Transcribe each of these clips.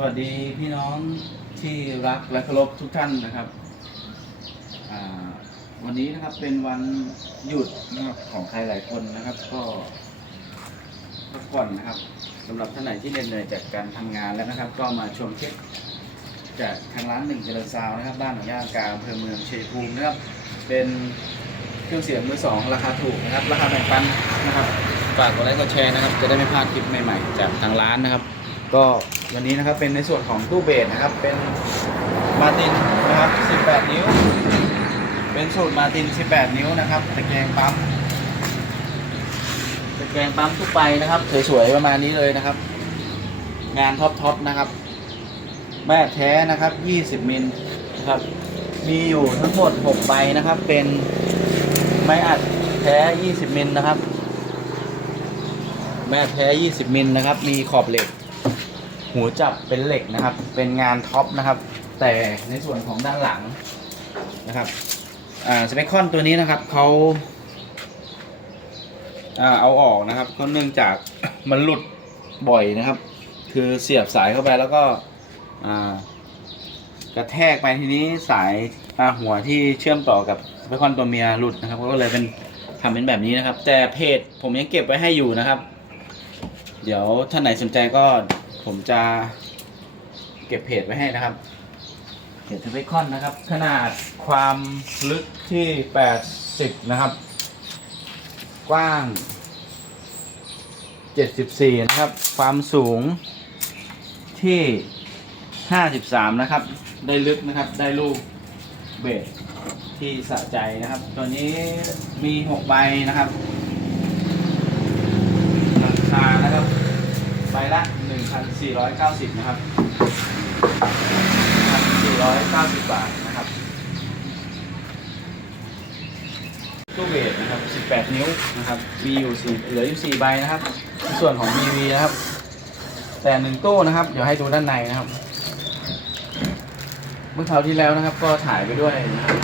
สวัสดีพี่น้องที่รักและเคารพทุกท่านนะครับ วันนี้นะครับเป็นวันหยุดนะครับของใครหลายคนนะครับ ก็พักผ่อนนะครับสำหรับท่านไหนที่เหน็ดเหนื่อยจากการทำงานแล้วนะครับ ก็มาชมคลิปจากทางร้านหนึ่งเจริญซาวนะครับ บ้านหนองย่างกลางอำเภอเมืองเชัยภูมินะครับ เป็นเครื่องเสียงมือสองราคาถูกนะครับ ราคาแบ่งปันนะครับฝากกดไลค์กดแชร์นะครับ จะได้ไม่พลาดคลิปใหม่ๆ จากทางร้านนะครับ ก็ วันนี้นะครับเป็นในส่วนของตู้เบสนะครับ เป็นมาตินนะครับ 18 นิ้ว เป็นสูตรมาติน 18 นิ้วนะครับตะแกรงปั๊มตะแกรงปั๊มทุกไปนะครับสวยๆประมาณนี้เลยนะครับ งานท็อปๆนะครับ แม่แท้นะครับ 20 มิลนะครับมีอยู่ทั้งหมด 6 ใบนะครับ เป็นไม้อัดแท้ 20 มิลนะครับ แม่แท้ 20 มิลนะครับ มีขอบเหล็ก หูจับเป็นเหล็กนะครับ เป็นงานท็อปนะครับ แต่ในส่วนของด้านหลังนะครับอ่าสเปคคอนตัวนี้นะครับเขาเอาออกนะครับก็เนื่องจากมันหลุดบ่อยนะครับ คือเสียบสายเข้าไปแล้วก็กระแทกไปทีนี้สายาหัวที่เชื่อมต่อกับสเปคคอนตัวเมียหลุดนะครับก็เลยเป็นทำเป็นแบบนี้นะครับ แต่เพจผมยังเก็บไว้ให้อยู่นะครับ เดี๋ยวท่านไหนสนใจก็ ผมจะเก็บเพจไว้ให้นะครับเพจสเปคคอนนะครับ ขนาดความลึกที่ 80 นะครับ กว้าง 74 นะครับ ความสูงที่ 53 นะครับ ได้ลึกนะครับ ได้ลูกเบสที่สะใจนะครับ ตัวนี้มี 6 ใบนะครับราคานะครับ ใบ ละ 1,490 นะครับ 1,490 บาทนะครับตู้เวทนะครับ 18 นิ้วนะครับ มีอยู่4เหลืออยู่4ใบนะครับ ส่วนของ BV นะครับ แต่หนึ่งตู้นะครับ เดี๋ยวให้ดูด้านในนะครับ เมื่อคราวที่แล้วนะครับ ก็ถ่ายไปด้วยนะครับ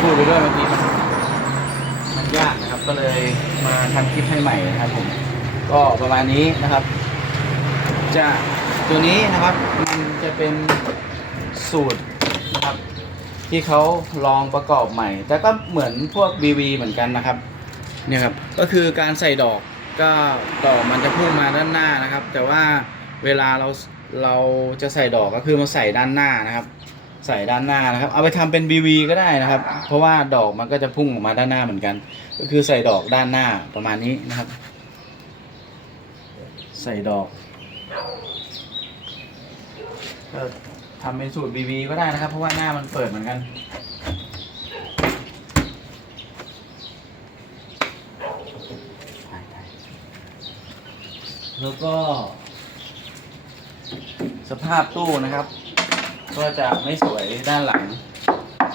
พูดไปด้วยบางทีมันมันยากนะครับ ก็เลยมาทำคลิปให้ใหม่นะครับผม ก็ประมาณนี้นะครับ จะตัวนี้นะครับมันจะเป็นสูตรนะครับ ที่เขาลองประกอบใหม่ แต่ก็เหมือนพวก BV เหมือนกันนะครับเนี่ยครับก็คือการใส่ดอกก็ดอกมันจะพุ่งมาด้านหน้านะครับ แต่ว่าเวลาเราเราจะใส่ดอกก็คือมาใส่ด้านหน้านะครับ ใส่ด้านหน้านะครับ เอาไปทำเป็น BV ก็ได้นะครับ เพราะว่าดอกมันก็จะพุ่งออกมาด้านหน้าเหมือนกัน ก็คือใส่ดอกด้านหน้าประมาณนี้นะครับ ใส่ดอกก็ทำเป็นสูตร BB ก็ได้นะครับ เพราะว่าหน้ามันเปิดเหมือนกันแล้วก็ สภาพตู้นะครับ ก็จะไม่สวยด้านหลัง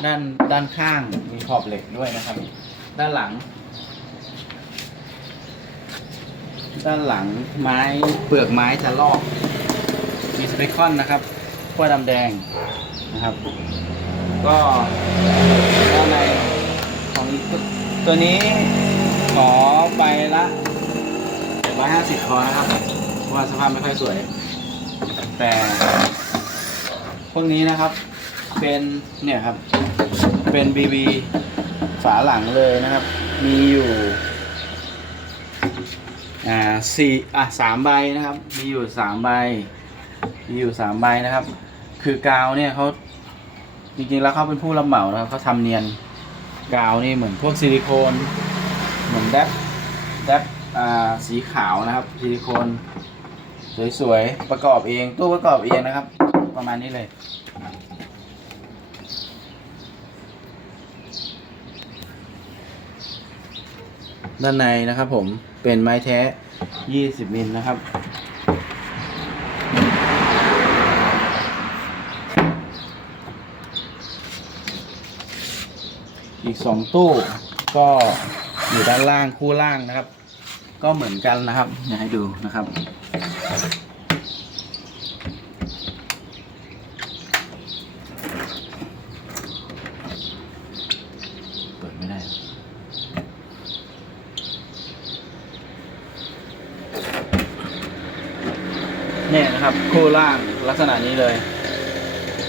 ด้านด้านข้างมีขอบเหล็กด้วยนะครับ ด้านหลัง ด้านหลังไม้เปลือกไม้จะลอก มีสเปคอนนะครับขั้วดำแดงนะครับ ก็ด้านในของตัวนี้ขอใบละร้อยห้าสิบพอนะครับเพราะว่าสภาพไม่ค่อยสวย แต่ พวกนี้นะครับ เป็นเนี่ยครับ เป็น BB ฝาหลังเลยนะครับ มีอยู่ อ่าสี่อะสามใบนะครับ มีอยู่สามใบ มีอยู่สามใบนะครับ คือกาวเนี่ยเขาจริงๆแล้วเขาเป็นผู้รับเหมานะครับเขาทำเนียนกาวนี่เหมือนพวกซิลิโคนเหมือนแดบแดบอ่าสีขาวนะครับซิลิโคนสวยๆประกอบเองตู้ประกอบเองนะครับ ประมาณนี้เลยด้านในนะครับผม เป็นไม้แท้ 20 มิลนะครับ อีก 2 ตู้ก็อยู่ด้านล่างคู่ล่างนะครับ ก็เหมือนกันนะครับอยากให้ดูนะครับ เปิดไม่ได้ เนี่ยนะครับคู่ ล่างลักษณะนี้เลย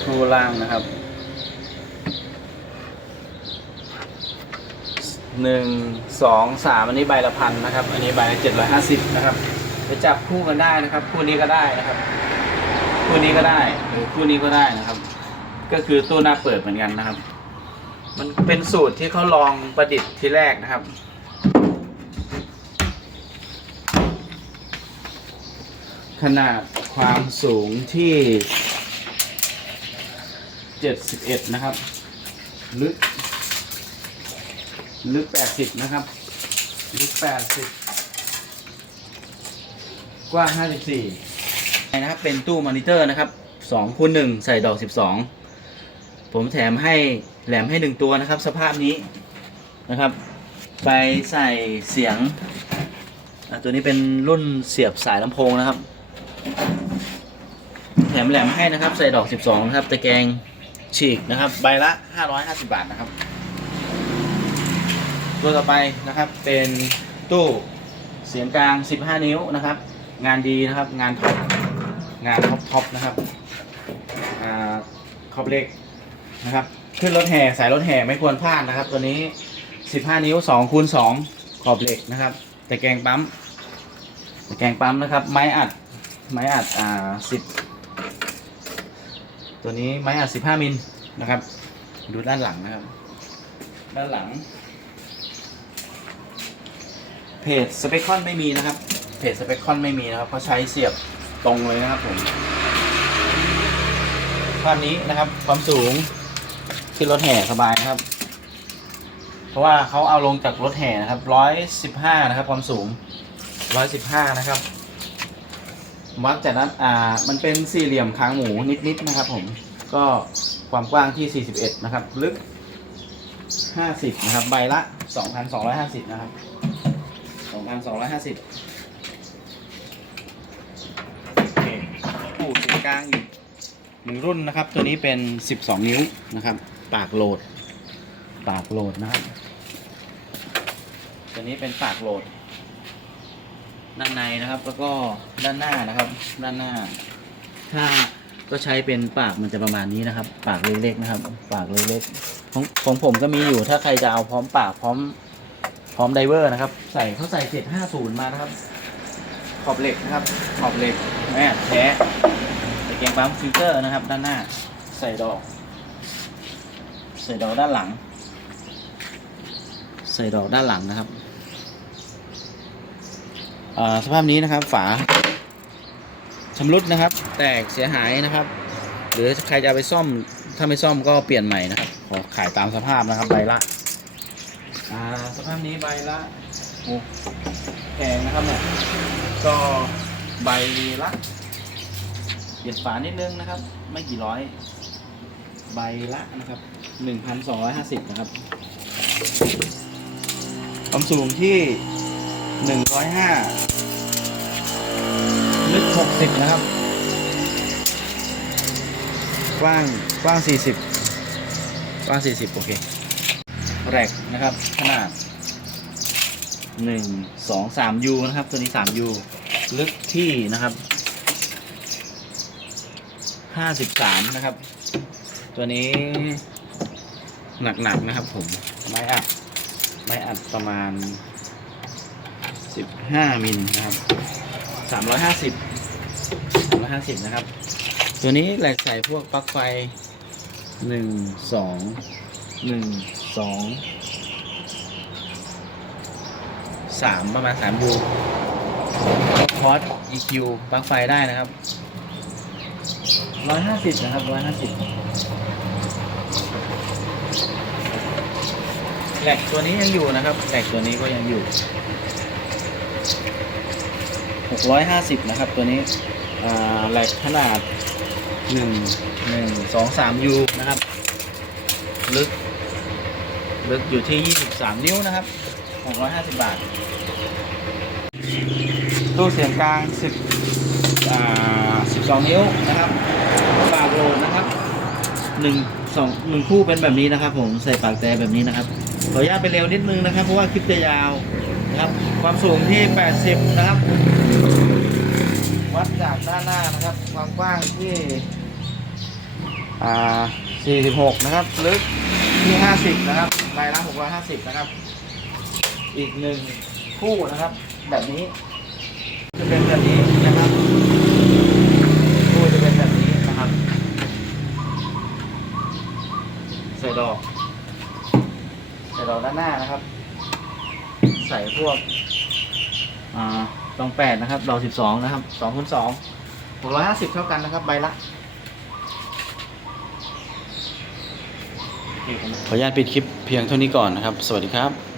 คู่ล่างนะครับหนึ่งสองสามอันนี้ใบละพันนะครับ อันนี้ใบละเจ็ดร้อยห้าสิบนะครับจะจับคู่กันได้นะครับ คู่นี้ก็ได้นะครับ คู่นี้ก็ได้หรือคู่นี้ก็ได้นะครับ ก็คือตู้หน้าเปิดเหมือนกันนะครับ มันเป็นสูตรที่เขาลองประดิษฐ์ทีแรกนะครับขนาด ความสูงที่ 71 นะครับ ลึก ลึก 80 นะครับ ลึก 80 กว้าง 54 นะครับ เป็นตู้มอนิเตอร์นะครับ2คูณ1ใส่ดอก 12 ผมแถมให้แหลมให้ 1 ตัวนะครับ สภาพนี้นะครับ ไปใส่เสียงตัวนี้เป็นรุ่นเสียบสายลำโพงนะครับ ถมแหลมให้นะครับ ใส่ดอก 12นะครับ ตะแกรงฉีกนะครับ ใบละ 550 บาทนะครับ ตัวต่อไปนะครับ เป็นตู้เสียงกลาง 15 นิ้วนะครับ งานดีนะครับ งานท็อป งานท็อปท็อปนะครับอ่าขอบเหล็กนะครับ ขึ้นรถแห่สายรถแห่ไม่ควรพลาดนะครับ ตัวนี้ 15 นิ้ว2คูณ2ขอบเหล็กนะครับ ตะแกรงปั๊ม ตะแกรงปั๊มนะครับ ไม้อัด ไม้อัด อ่าสิบ ตัวนี้ไม้อัดสิบห้ามิลนะครับ ดูด้านหลังนะครับ ด้านหลัง เพจสเปคคอนไม่มีนะครับ เพจสเปคคอนไม่มีนะครับเขาใช้เสียบตรงเลยนะครับผมภาพนี้นะครับ ความสูงขึ้นรถแห่สบายนะครับ เพราะว่าเขาเอาลงจากรถแห่นะครับร้อยสิบห้านะครับ ความสูงร้อยสิบห้านะครับ วัดจากนั้นอ่ามันเป็นสี่เหลี่ยมค้างหมูนิดๆนะครับ ผมก็ความกว้างที่ 41 นะครับ ลึก 50 นะครับ ใบละ 2,250 นะครับ 2,250โอเคปูสีกลางอีกหนึ่งรุ่นนะครับ ตัวนี้เป็น 12 นิ้วนะครับ ปากโหลด ปากโหลดนะครับ ตัวนี้เป็นปากโหลด ด้านในนะครับ แล้วก็ด้านหน้านะครับ ด้านหน้า ถ้าก็ใช้เป็นปากมันจะประมาณนี้นะครับ ปากเล็กๆนะครับ ปากเล็กๆของของผมก็มีอยู่ถ้าใครจะเอาพร้อมปากพร้อม พร้อมไดเวอร์นะครับ ใส่เขาใส่เจ็ดห้าศูนย์มานะครับ ขอบเหล็กนะครับ ขอบเหล็กแม่แท้ตะเกียงปั๊มฟิลเตอร์นะครับ ด้านหน้า ใส่ดอก ใส่ดอกด้านหลัง ใส่ดอกด้านหลังนะครับ สภาพนี้นะครับ ฝาชำรุดนะครับ แตกเสียหายนะครับ หรือใครจะไปซ่อมถ้าไม่ซ่อมก็เปลี่ยนใหม่นะครับขอขายตามสภาพนะครับใบละสภาพนี้ใบละโอ้แพงนะครับเนี่ยก็ใบละเปลี่ยนฝานิดนึงนะครับ ไม่กี่ร้อย ใบละนะครับหนึ่งพันสองร้อยห้าสิบนะครับความสูงที่ หนึ่งร้อยห้าลึกหกสิบนะครับ กว้าง กว้างสี่สิบกว้างสี่สิบโอเค แรกนะครับ ขนาดหนึ่งสองสามยูนะครับ ตัวนี้สามยูลึกที่นะครับห้าสิบสามนะครับ ตัวนี้หนักๆนะครับผม ไม้อัด ไม้อัดประมาณ สิบห้ามิลนะครับสามร้อยห้าสิบสามร้อยห้าสิบนะครับ ตัวนี้แหลกใส่พวกปลั๊กไฟหนึ่งสองหนึ่งสองสามประมาณสามยูพอร์ต EQ ปลั๊กไฟได้นะครับร้อยห้าสิบนะครับร้อยห้าสิบแหลกตัวนี้ยังอยู่นะครับแหลกตัวนี้ก็ยังอยู่ 650 นะครับ ตัวนี้อ่าแหลกขนาด 1 1 2 3 U นะครับ ลึก ลึกอยู่ที่ 23 นิ้วนะครับ 650 บาท ตู้เสียงกลาง 10อ่า12 นิ้วนะครับปากโหลดนะครับ1 2 1คู่เป็นแบบนี้นะครับ ผมใส่ปากแต่แบบนี้นะครับขออนุญาตไปเร็วนิดนึงนะครับ เพราะว่าคลิปจะยาวนะครับ ความสูงที่ 80 นะครับ วัดจากด้านหน้านะครับ ความกว้างที่อ่า46 นะครับ ลึกที่ 50 นะครับใบละ650 นะครับ อีกหนึ่งคู่นะครับ แบบนี้ จะเป็นแบบนี้นะครับ คู่จะเป็นแบบนี้นะครับ ใส่ดอก ใส่ดอกด้านหน้านะครับ ใส่พวกอ่าตองแปดนะครับดอกสิบสองนะครับสองคูณสองหกร้อยห้าสิบเท่ากันนะครับ ใบละขออนุญาตปิดคลิปเพียงเท่านี้ก่อนนะครับ สวัสดีครับ